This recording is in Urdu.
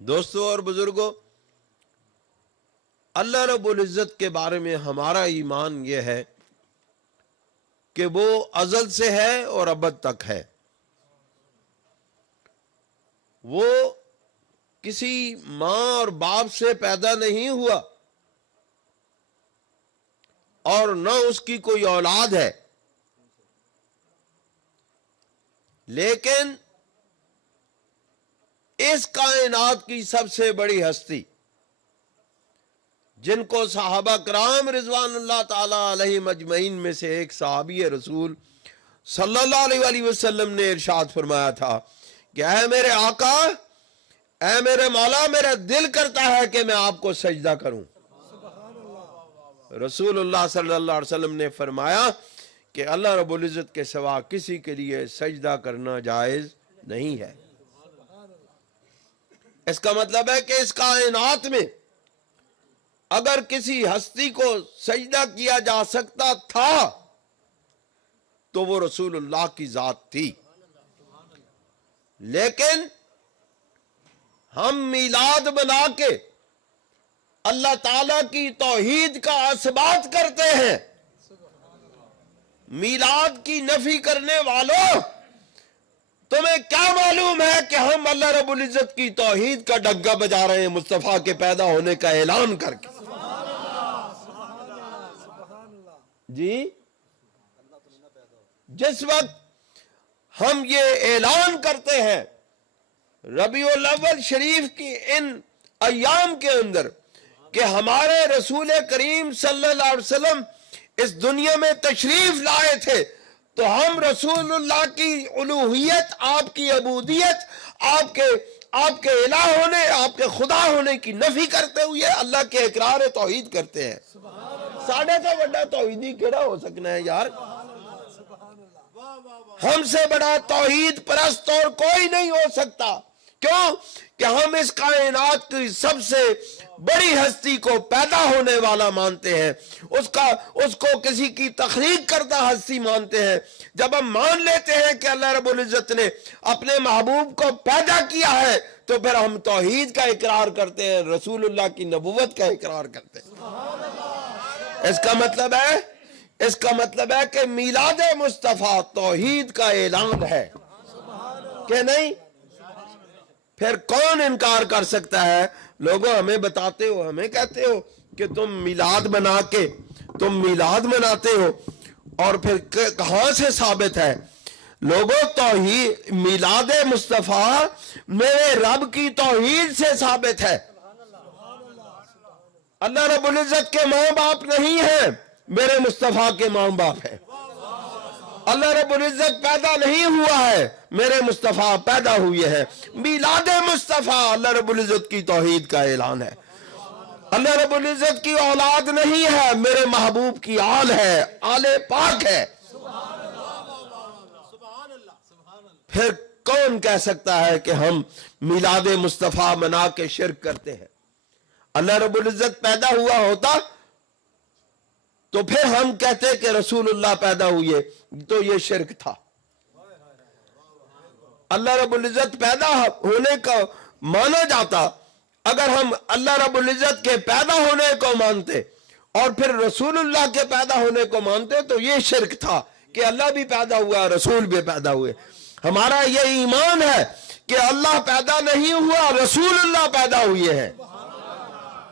دوستوں اور بزرگوں، اللہ رب العزت کے بارے میں ہمارا ایمان یہ ہے کہ وہ ازل سے ہے اور ابد تک ہے۔ وہ کسی ماں اور باپ سے پیدا نہیں ہوا اور نہ اس کی کوئی اولاد ہے، لیکن اس کائنات کی سب سے بڑی ہستی، جن کو صحابہ کرام رضوان اللہ تعالی علیہ مجمعین میں سے ایک صحابی رسول صلی اللہ علیہ وسلم نے ارشاد فرمایا تھا کہ اے میرے آقا، اے میرے مولا، میرا دل کرتا ہے کہ میں آپ کو سجدہ کروں۔ رسول اللہ صلی اللہ علیہ وسلم نے فرمایا کہ اللہ رب العزت کے سوا کسی کے لیے سجدہ کرنا جائز نہیں ہے۔ اس کا مطلب ہے کہ اس کائنات میں اگر کسی ہستی کو سجدہ کیا جا سکتا تھا تو وہ رسول اللہ کی ذات تھی، لیکن ہم میلاد بنا کے اللہ تعالیٰ کی توحید کا اثبات کرتے ہیں۔ میلاد کی نفی کرنے والوں، تمہیں کیا معلوم ہے کہ ہم اللہ رب العزت کی توحید کا ڈگا بجا رہے ہیں مصطفیٰ کے پیدا ہونے کا اعلان کر کے؟ جی، جس وقت ہم یہ اعلان کرتے ہیں ربیع الاول شریف کی ان ایام کے اندر کہ ہمارے رسول کریم صلی اللہ علیہ وسلم اس دنیا میں تشریف لائے تھے، تو ہم رسول اللہ کی الوہیت، آپ کی عبودیت، آپ کے الہ ہونے، آپ کے خدا ہونے کی نفی کرتے ہوئے اللہ کے اقرار توحید کرتے ہیں۔ ساڑھے تو بڑا توحیدی کیڑا ہو سکنا ہے یار؟ ہم سے بڑا توحید پرست اور کوئی نہیں ہو سکتا۔ کیوں کہ ہم اس کائنات کی سب سے بڑی ہستی کو پیدا ہونے والا مانتے ہیں، اس کو کسی کی تخلیق کردہ ہستی مانتے ہیں۔ جب ہم مان لیتے ہیں کہ اللہ رب العزت نے اپنے محبوب کو پیدا کیا ہے تو پھر ہم توحید کا اقرار کرتے ہیں، رسول اللہ کی نبوت کا اقرار کرتے ہیں۔ اس کا مطلب ہے کہ میلاد مصطفیٰ توحید کا اعلان ہے کہ نہیں؟ پھر کون انکار کر سکتا ہے؟ لوگوں ہمیں بتاتے ہو، ہمیں کہتے ہو کہ تم میلاد مناتے ہو، اور پھر کہاں سے ثابت ہے؟ لوگوں، توحید میلاد مصطفیٰ میرے رب کی توحید سے ثابت ہے۔ اللہ رب العزت کے ماں باپ نہیں ہیں، میرے مصطفیٰ کے ماں باپ ہیں۔ اللہ رب العزت پیدا نہیں ہوا ہے، میرے مصطفیٰ پیدا ہوئے ہیں۔ میلاد مصطفیٰ اللہ رب العزت کی توحید کا اعلان ہے۔ اللہ رب العزت کی اولاد نہیں ہے، میرے محبوب کی آل ہے، آل پاک ہے۔ پھر کون کہہ سکتا ہے کہ ہم میلاد مصطفیٰ منا کے شرک کرتے ہیں؟ اللہ رب العزت پیدا ہوا ہوتا تو پھر ہم کہتے کہ رسول اللہ پیدا ہوئے، تو یہ شرک تھا۔ اللہ رب العزت پیدا ہونے کا مانا جاتا، اگر ہم اللہ رب العزت کے پیدا ہونے کو مانتے اور پھر رسول اللہ کے پیدا ہونے کو مانتے تو یہ شرک تھا کہ اللہ بھی پیدا ہوا، رسول بھی پیدا ہوئے۔ ہمارا یہ ایمان ہے کہ اللہ پیدا نہیں ہوا، رسول اللہ پیدا ہوئے ہیں۔